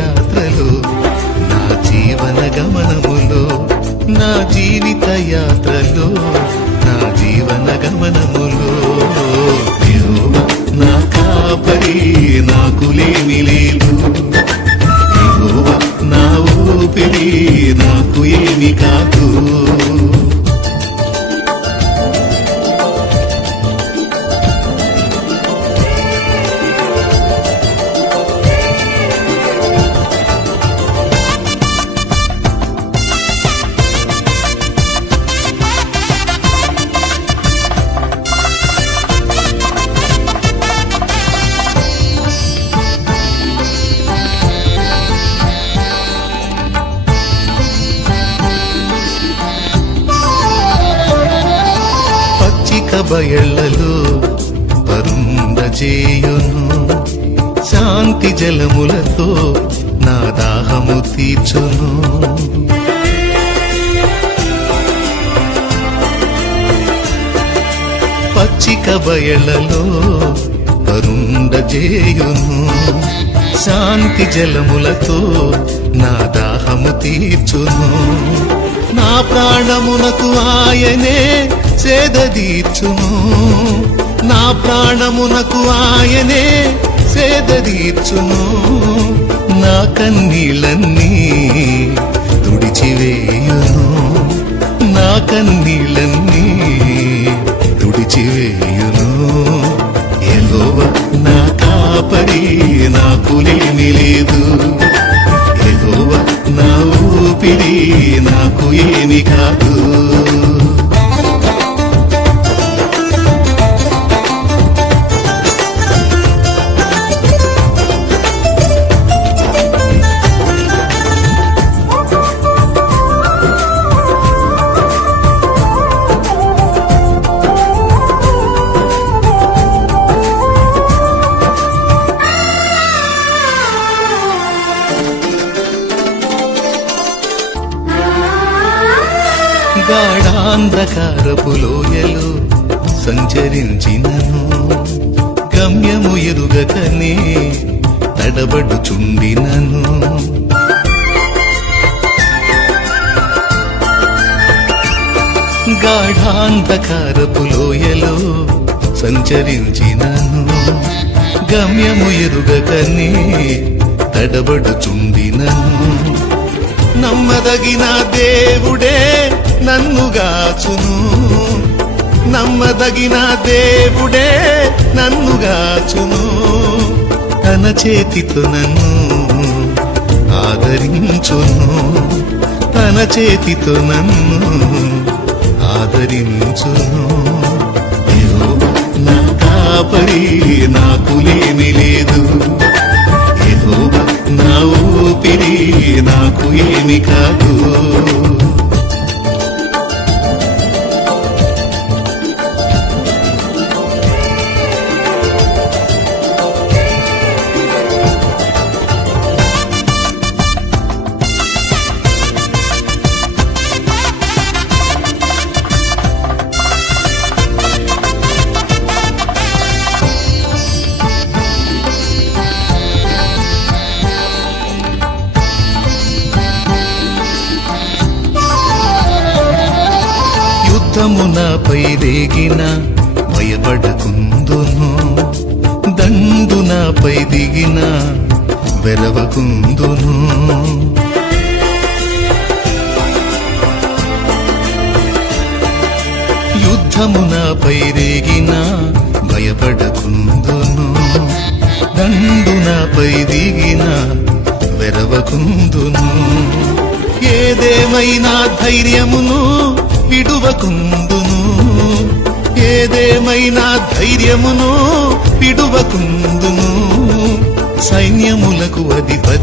యాత్రలో నా జీవన గమనములో నా జీవిత యాత్రలో నా జీవన గమనములో యెహోవా నా కాపరి నాకు లేమి లేదు యెహోవా నా ఊపిరి నాకు ఏమి కాదు బయళ్లలో పరుండజేయును శాంతి జలములతో నా దాహము తీర్చును పచ్చిక బయళ్లలో పరుండజేయును శాంతి జలములతో నా దాహము తీర్చును నా ప్రాణమునకు ఆయనే సేదదీర్చును నా ప్రాణమునకు ఆయనే సేదదీర్చును నా కన్నీళ్ళన్నీ తుడిచివేయును నా కన్నీళ్ళన్నీ తుడిచివేయును యెహోవా నా కాపరి నాకు లేమి లేదు యెహోవా నా ఊపిరి నాకు ఏమి కాదు గాఢాంధకారపు లోయలో సంచరించినను గమ్యము ఎరుగకనే తడబడుచుండినను గాఢాంధకారపు లోయలో సంచరించినను గమ్యము ఎరుగకనే తడబడుచుండినను నమ్మదగిన దేవుడే నన్నుగాచును నమ్మదగిన దేవుడే నన్నుగాచును తన చేతితో నన్ను ఆదరించును తన చేతితో నన్ను ఆదరించును యెహోవా నా కాపరి నాకు లేమి లేదు యెహోవా నా ఊపిరి నాకు ఏమి కాదు యుద్ధమునపై రేగిన భయపడకుందును దండునపై దిగిన వెరవకుందును యుద్ధమునపై రేగిన భయపడకుందును దండునపై దిగిన వెరవకుందును ఏదేమైనా ధైర్యమును విడువకుందును ఏదేమైనా ధైర్యమును విడువకుందును సైన్యములకు అధిపతి